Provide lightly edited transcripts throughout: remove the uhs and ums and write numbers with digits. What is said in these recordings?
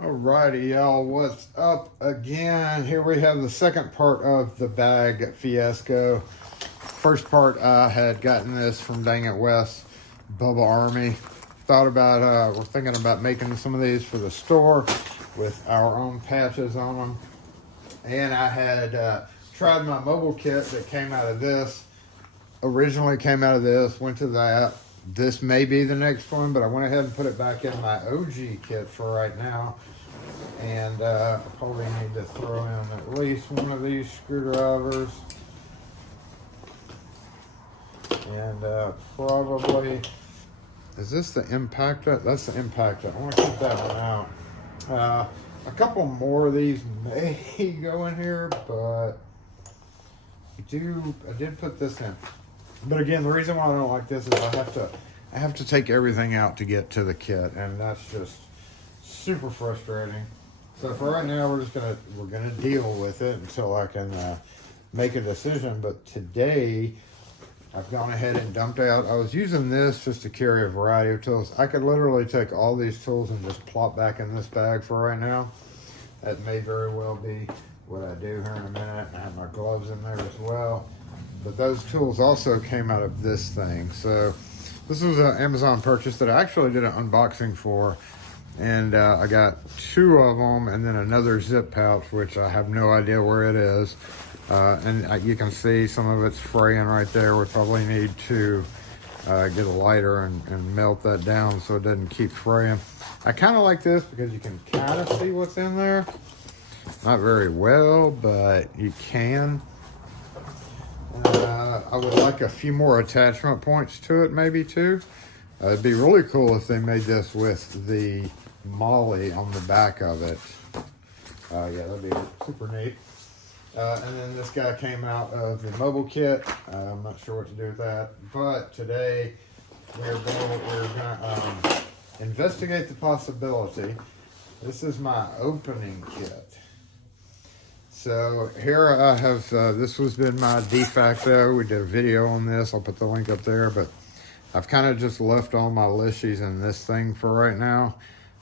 Alrighty, y'all, what's up again? Here we have the second part of the bag fiasco. First part, I had gotten this from Dang It West, Bubba Army. We're thinking about making some of these for the store with our own patches on them. And I had tried my mobile kit that came out of this. Originally came out of this, went to that. This may be the next one, but I went ahead and put it back in my OG kit for right now. And I probably need to throw in at least one of these screwdrivers. And probably, is this the impactor? That's the impactor. I want to keep that one out. A couple more of these may go in here, but I did put this in. But again, the reason why I don't like this is I have to take everything out to get to the kit, and that's just super frustrating. So for right now, we're gonna deal with it until I can make a decision. But today, I've gone ahead and dumped out. I was using this just to carry a variety of tools. I could literally take all these tools and just plop back in this bag for right now. That may very well be what I do here in a minute. I have my gloves in there as well. But those tools also came out of this thing. So this was an Amazon purchase that I actually did an unboxing for. And I got two of them and then another zip pouch, which I have no idea where it is. You can see some of it's fraying right there. We probably need to get a lighter and melt that down so it doesn't keep fraying. I kind of like this because you can kind of see what's in there. Not very well, but you can. I would like a few more attachment points to it, maybe too. It'd be really cool if they made this with the molly on the back of it. Yeah, that'd be super neat. And then this guy came out of the mobile kit. I'm not sure what to do with that. But today we're gonna investigate the possibility. This is my opening kit. So here I have, this has been my de facto. We did a video on this. I'll put the link up there, but I've kind of just left all my lishies in this thing for right now.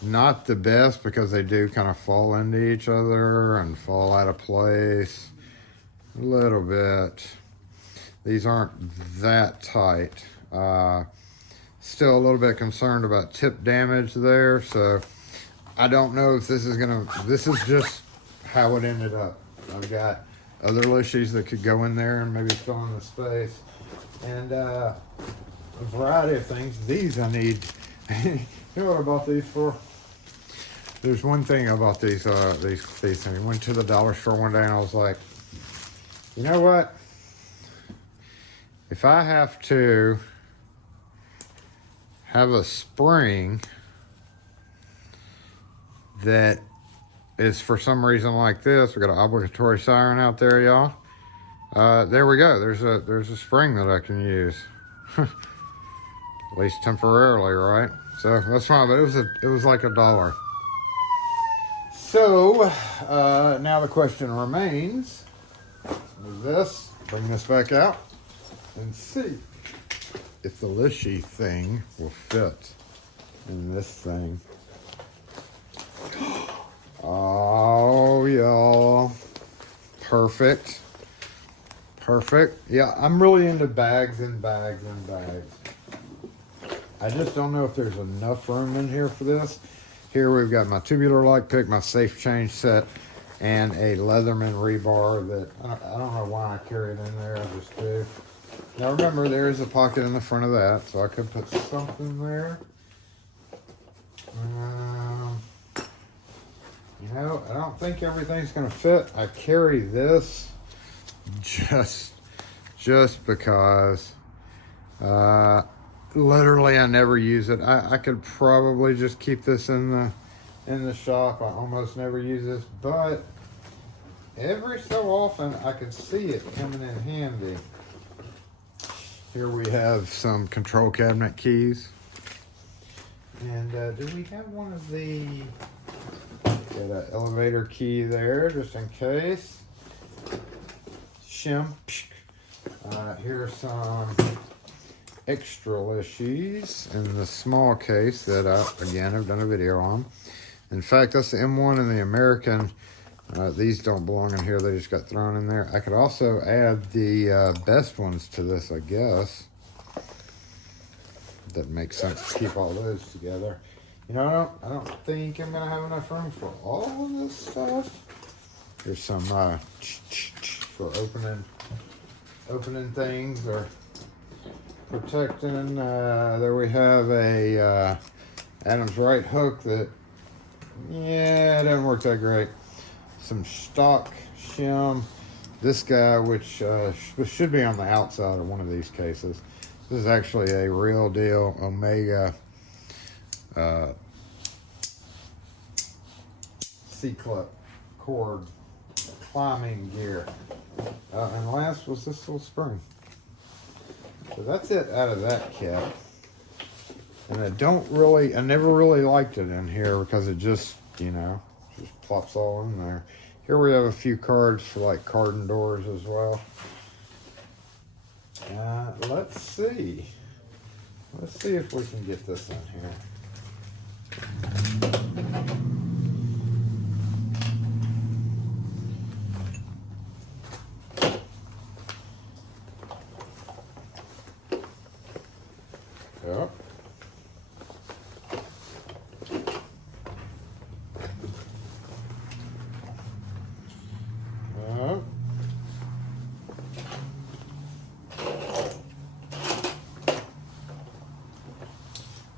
Not the best because they do kind of fall into each other and fall out of place a little bit. These aren't that tight. Still a little bit concerned about tip damage there. So I don't know if this is just how it ended up. I've got other lishies that could go in there and maybe fill in the space. And a variety of things. These I need. You know what I bought these for? There's one thing about these things. I went to the dollar store one day and I was like, you know what? If I have to have a spring that is for some reason like this, we got an obligatory siren out there, y'all. There we go. There's a spring that I can use. At least temporarily, right? So that's fine, but it was like $1. So now the question remains: bring this back out and see if the lishy thing will fit in this thing. Oh, y'all, perfect. Yeah, I'm really into bags and bags and bags. I just don't know if there's enough room in here for this. Here we've got my tubular lock pick, my safe change set, and a Leatherman rebar that I don't know why I carry it in there. I just do. Now remember, there is a pocket in the front of that, so I could put something there. You know, I don't think everything's going to fit. I carry this just because literally I never use it. I could probably just keep this in the shop. I almost never use this, but every so often I could see it coming in handy. Here we have some control cabinet keys. And do we have one of the... Got an elevator key there, just in case. Shim. Here's some extra lishies in the small case that I, again, have done a video on. In fact, that's the M1 and the American. These don't belong in here. They just got thrown in there. I could also add the best ones to this, I guess. Doesn't make sense to keep all those together. You know, I don't think I'm going to have enough room for all of this stuff. Here's some for opening things or protecting. There we have a Adam's right hook that, yeah, it doesn't work that great. Some stock shim. This guy, which should be on the outside of one of these cases. This is actually a real deal Omega C-clip cord climbing gear. And last was this little spring. So that's it out of that kit. And I never really liked it in here because it just, just plops all in there. Here we have a few cards for like garden doors as well. Let's see. Let's see if we can get this in here. Yep.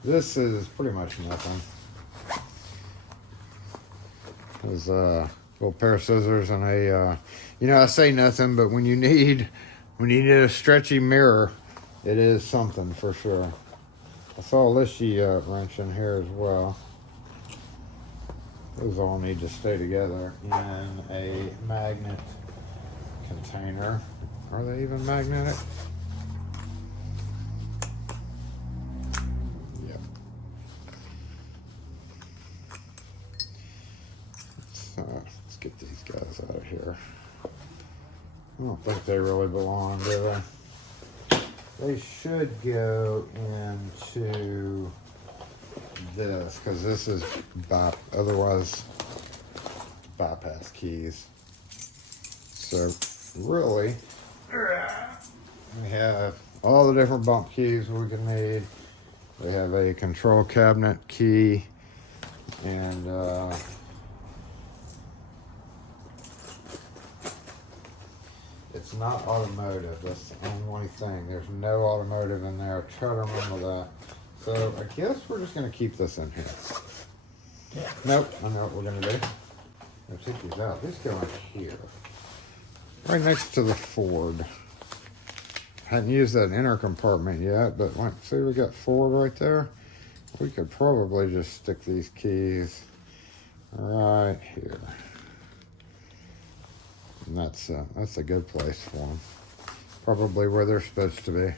This is pretty much nothing. There's a little pair of scissors and a, I say nothing, but when you need a stretchy mirror, it is something for sure. I saw a Lishy wrench in here as well. Those all need to stay together in a magnet container. Are they even magnetic? Yep. Let's get these guys out of here. I don't think they really belong, do they? They should go into this, because this is otherwise bypass keys. So really, we have all the different bump keys we can need. We have a control cabinet key, and it's not automotive. That's the only thing. There's no automotive in there. Try to remember that. So I guess we're just going to keep this in here. Nope, I know what we're going to do. I'm going to take these out. These go in here. Right next to the Ford. Hadn't used that inner compartment yet, but see, we got Ford right there. We could probably just stick these keys right here. And that's a good place for them. Probably where they're supposed to be.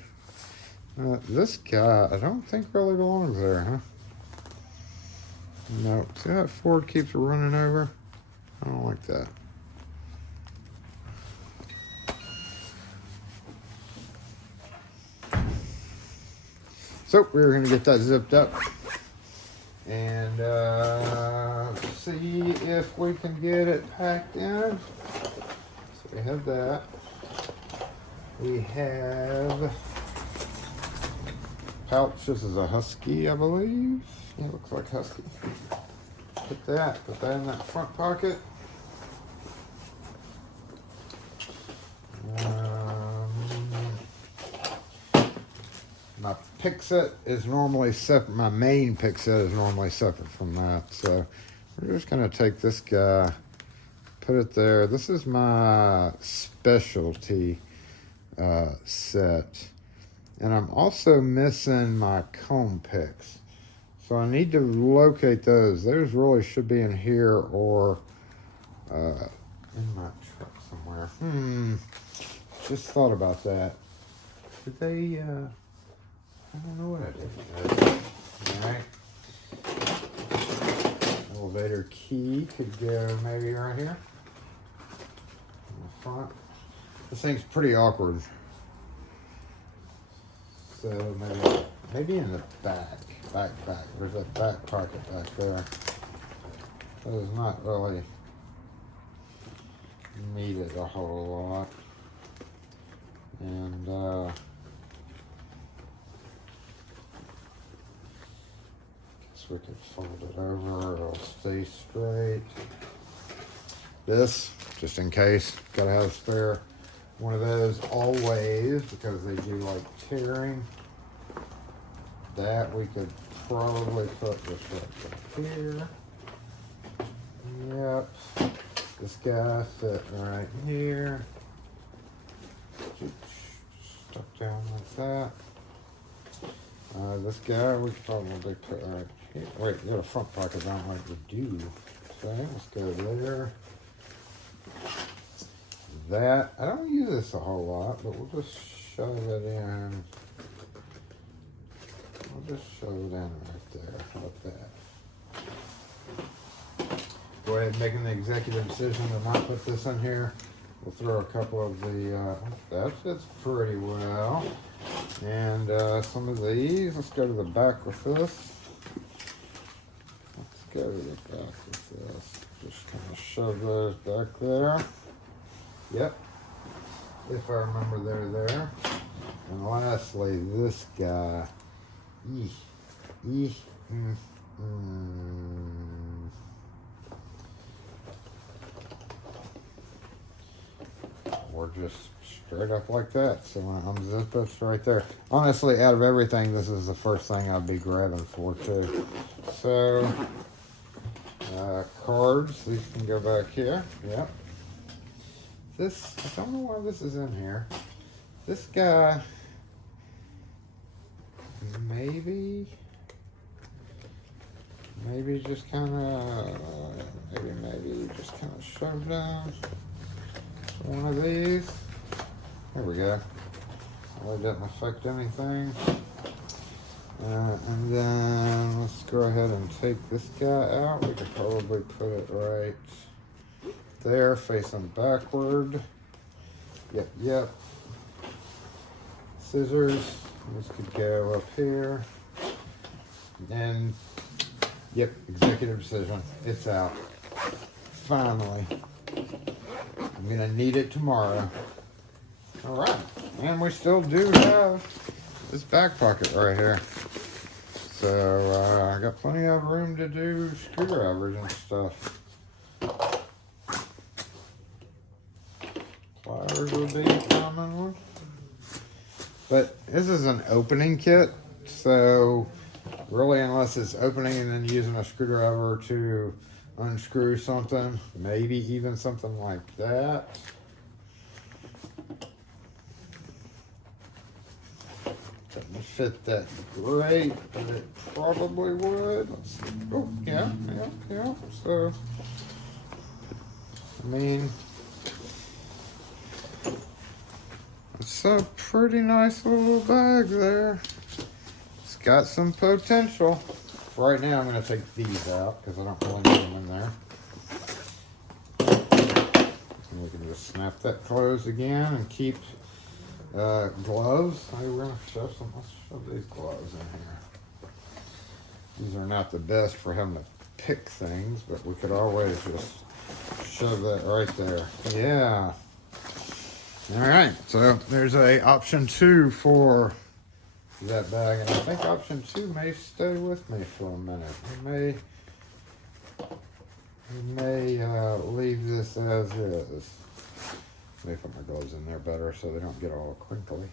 This guy, I don't think really belongs there, huh? No. See how that Ford keeps running over? I don't like that. So we're going to get that zipped up and see if we can get it packed in. So we have that. We have pouch. This is a Husky, I believe. Yeah, it looks like Husky. Put that in that front pocket. My pick set is normally separate. My main pick set is normally separate from that. So we're just going to take this guy, put it there. This is my specialty set. And I'm also missing my comb picks. So I need to locate those. Those really should be in here or in my truck somewhere. Just thought about that. Did they, I don't know what I did. Alright. Elevator key could go maybe right here. In the front. This thing's pretty awkward. So maybe in the back. Back. Where's that back pocket back there? does not really need it a whole lot. And guess we could fold it over, it'll stay straight. This, just in case, gotta have a spare one of those always, because they do like tearing. That we could probably put this right here. Yep. This guy fit right here. Stuck down like that. This guy we could probably put right here. Wait, you got a front pocket down like we do. So let's go there. That, I don't use this a whole lot, but we'll just shove it in. We'll just shove it in right there. How about that? Go ahead and make an executive decision to not put this in here. We'll throw a couple of the, that fits pretty well. And some of these, let's go to the back with this. Let's go to the back with this. Just kind of shove those back there. Yep, if I remember they're there. And lastly, this guy. Or just straight up like that. So when I unzip this right there. Honestly, out of everything, this is the first thing I'd be grabbing for too. So, cards, these can go back here. Yep. This, I don't know why this is in here. This guy, maybe just kind of, maybe just kind of shove down one of these. There we go. Well, it doesn't affect anything. And then let's go ahead and take this guy out. We could probably put it right there, facing backward. Yep. Scissors. This could go up here. And yep, executive decision. It's out. Finally. I'm gonna need it tomorrow. All right, and we still do have this back pocket right here. So I got plenty of room to do screwdrivers and stuff. Pliers would be a common one. But this is an opening kit, so really unless it's opening and then using a screwdriver to unscrew something, maybe even something like that. Doesn't fit that great, but it probably would. Let's see. Oh, yeah. So, I mean, it's a pretty nice little bag there. It's got some potential. Right now, I'm going to take these out because I don't really need them in there. And we can just snap that closed again and keep gloves. Hey, we're going to shove some. Let's shove these gloves in here. These are not the best for having to pick things, but we could always just shove that right there. Yeah. All right. So there's a option 2 for that bag, and I think option 2 may stay with me for a minute. We may leave this as is. Let me put my gloves in there better so they don't get all crinkly.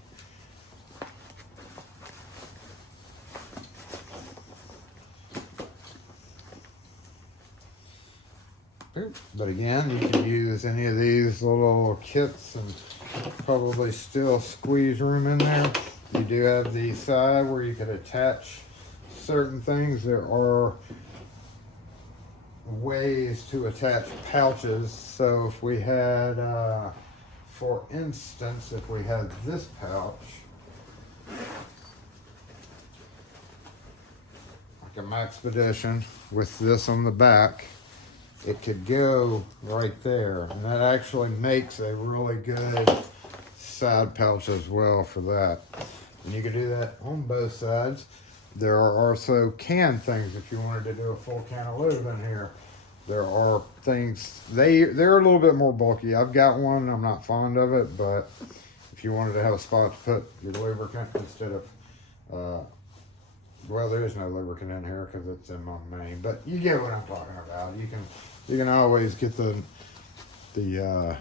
But again, you can use any of these little kits and probably still squeeze room in there. You do have the side where you could attach certain things. There are ways to attach pouches. So if we had, for instance, if we had this pouch, like a Maxpedition with this on the back, it could go right there. And that actually makes a really good side pouch as well for that. And you can do that on both sides. There are also can things if you wanted to do a full can of lube in here. There are things, they're a little bit more bulky. I've got one, I'm not fond of it, but if you wanted to have a spot to put your lubricant instead of, well, there is no lubricant in here because it's in my main, but you get what I'm talking about. You can always get the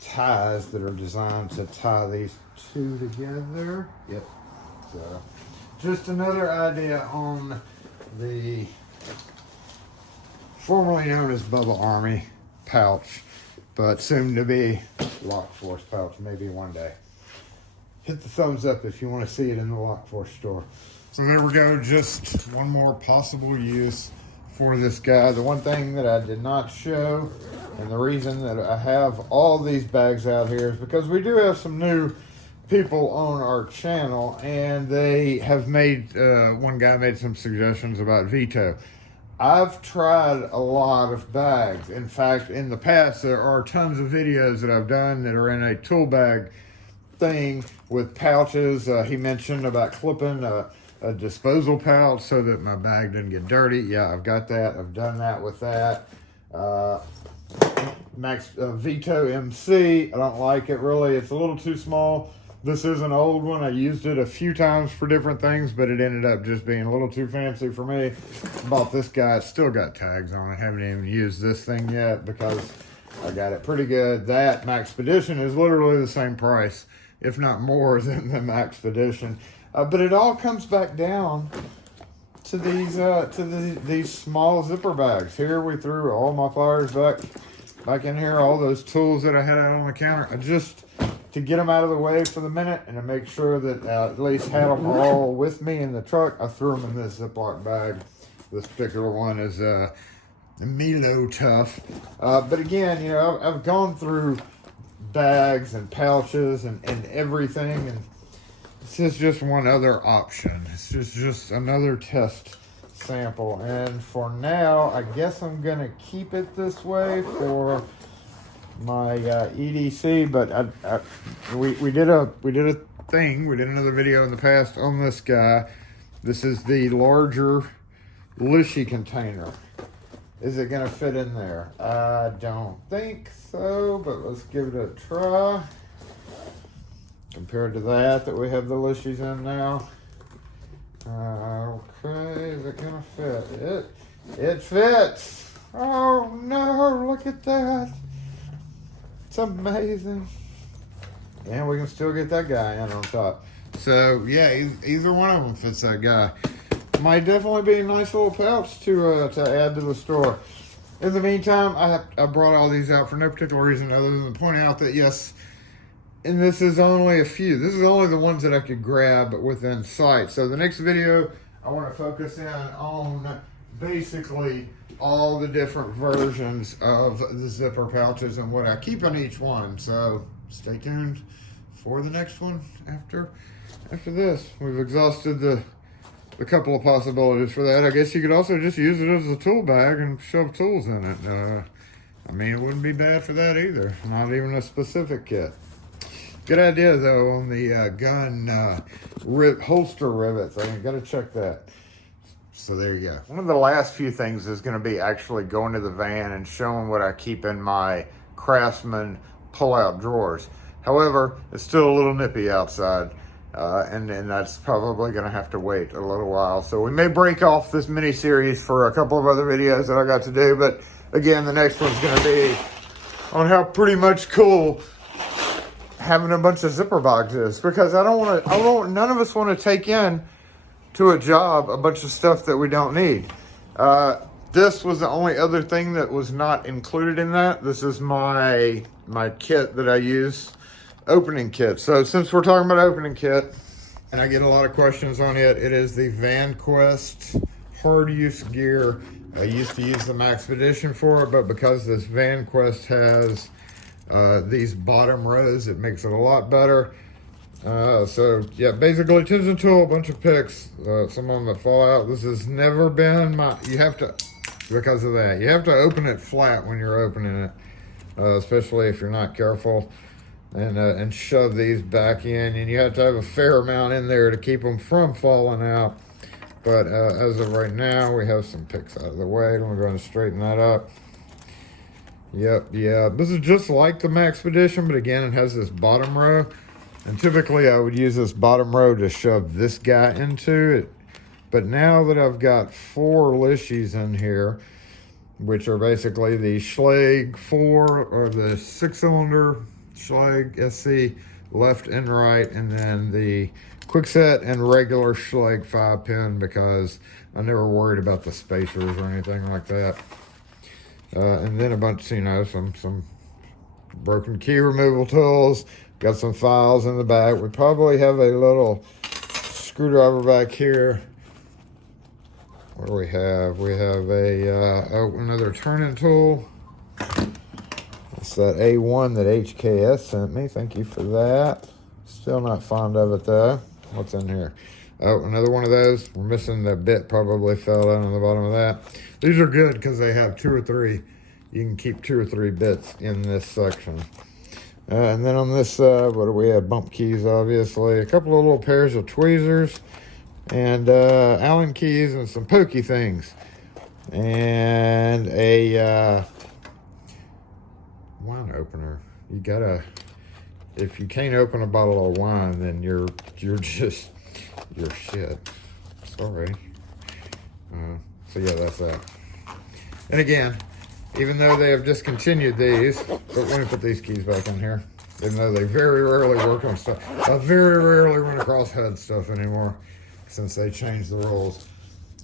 ties that are designed to tie these two together. Yep. So just another idea on the formerly known as Bubba Army pouch, but soon to be Lock Force pouch, maybe one day. Hit the thumbs up if you want to see it in the Lock Force store. So there we go, just one more possible use for this guy. The one thing that I did not show, and the reason that I have all these bags out here, is because we do have some new people on our channel, and they have made, one guy made some suggestions about Veto. I've tried a lot of bags. In fact, in the past, there are tons of videos that I've done that are in a tool bag thing with pouches. He mentioned about clipping a disposal pouch so that my bag doesn't get dirty. Yeah, I've got that. I've done that with that. Veto MC, I don't like it really. It's a little too small. This is an old one. I used it a few times for different things, but it ended up just being a little too fancy for me. Bought this guy. It's still got tags on it. Haven't even used this thing yet because I got it pretty good. That Maxpedition is literally the same price, if not more, than the Maxpedition. But it all comes back down to these small zipper bags. Here we threw all my pliers back in here, all those tools that I had out on the counter. To get them out of the way for the minute and to make sure that I at least had them all with me in the truck, I threw them in this Ziploc bag. This particular one is Milo Tough. But again, you know, I've gone through bags and pouches and everything, and this is just one other option. It's just another test sample. And for now, I guess I'm going to keep it this way for my EDC, but we did another video in the past on this guy. This is the larger Lishy container. Is it gonna fit in there? I don't think so, but let's give it a try. Compared to that we have the Lishys in now. Okay, is it gonna fit? It fits. Oh no, look at that. It's amazing. And we can still get that guy in on top. So yeah, either one of them fits that guy. Might definitely be a nice little pouch to add to the store. In the meantime, I brought all these out for no particular reason other than to point out that yes, and this is only a few. This is only the ones that I could grab within sight. So the next video, I want to focus in on basically all the different versions of the zipper pouches and what I keep on each one. So stay tuned for the next one after this. We've exhausted the couple of possibilities for that. I guess you could also just use it as a tool bag and shove tools in it. I mean, it wouldn't be bad for that either. Not even a specific kit. Good idea though on the gun holster rivets. I mean, gotta check that. So there you go. One of the last few things is going to be actually going to the van and showing what I keep in my Craftsman pull-out drawers. However, it's still a little nippy outside, and that's probably going to have to wait a little while. So we may break off this mini-series for a couple of other videos that I got to do, but again, the next one's going to be on how pretty much cool having a bunch of zipper bags is, because none of us want to take in to a job a bunch of stuff that we don't need. This was the only other thing that was not included in that. This is my kit that I use, opening kit. So since we're talking about opening kit, and I get a lot of questions on it, it is the VanQuest hard use gear. I used to use the Maxpedition for it, but because this VanQuest has these bottom rows, it makes it a lot better. So yeah, basically tension tool, a bunch of picks, some of them that fall out. This has never been you have to, because of that, you have to open it flat when you're opening it, especially if you're not careful, and shove these back in, and you have to have a fair amount in there to keep them from falling out. But as of right now, we have some picks out of the way. I'm going to straighten that up. Yep, yeah. This is just like the Maxpedition, but again, it has this bottom row. And typically, I would use this bottom row to shove this guy into it. But now that I've got 4 Lishies in here, which are basically the Schlage 4 or the 6-cylinder Schlage SC left and right, and then the Quickset and regular Schlage 5-pin, because I never worried about the spacers or anything like that. And then a bunch, you know, some broken key removal tools. Got some files in the back. We probably have a little screwdriver back here. What do we have? We have another turning tool. It's that A1 that HKS sent me. Thank you for that. Still not fond of it though. What's in here? Oh, another one of those. We're missing the bit, probably fell down on the bottom of that. These are good because they have 2 or 3. You can keep 2 or 3 bits in this section. And then on this side, what do we have? Bump keys, obviously. A couple of little pairs of tweezers. And Allen keys and some pokey things. And a wine opener. You gotta, if you can't open a bottle of wine, then you're shit. Sorry. So yeah, that's that. And again, even though they have discontinued these, but let me put these keys back in here. Even though they very rarely work on stuff. I very rarely run across HUD stuff anymore since they changed the rules.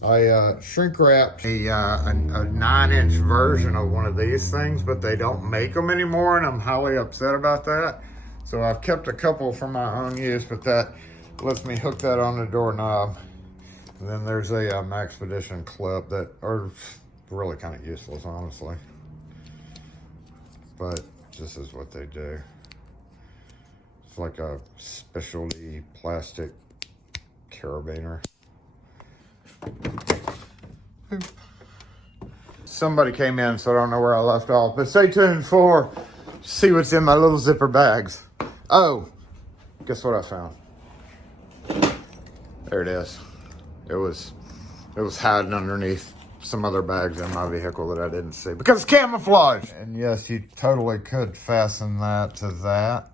I shrink wrapped a 9-inch version of one of these things, but they don't make them anymore, and I'm highly upset about that. So I've kept a couple for my own use, but that lets me hook that on the doorknob. And then there's a Maxpedition clip that are really kind of useless, honestly. But this is what they do. It's like a specialty plastic carabiner. Somebody came in, so I don't know where I left off, but stay tuned for see what's in my little zipper bags. Oh, guess what I found? There it is. It was hiding underneath some other bags in my vehicle that I didn't see because it's camouflage. And yes, you totally could fasten that to that,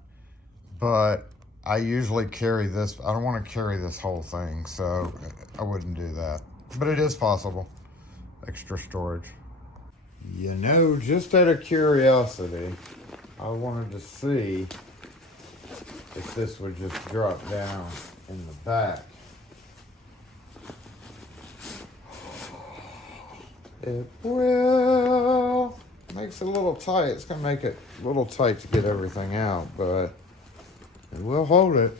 but I usually carry this. I don't want to carry this whole thing, so I wouldn't do that. But it is possible. Extra storage. You know, just out of curiosity, I wanted to see if this would just drop down in the back. It will. Makes it a little tight. It's going to make it a little tight to get everything out, but it will hold it.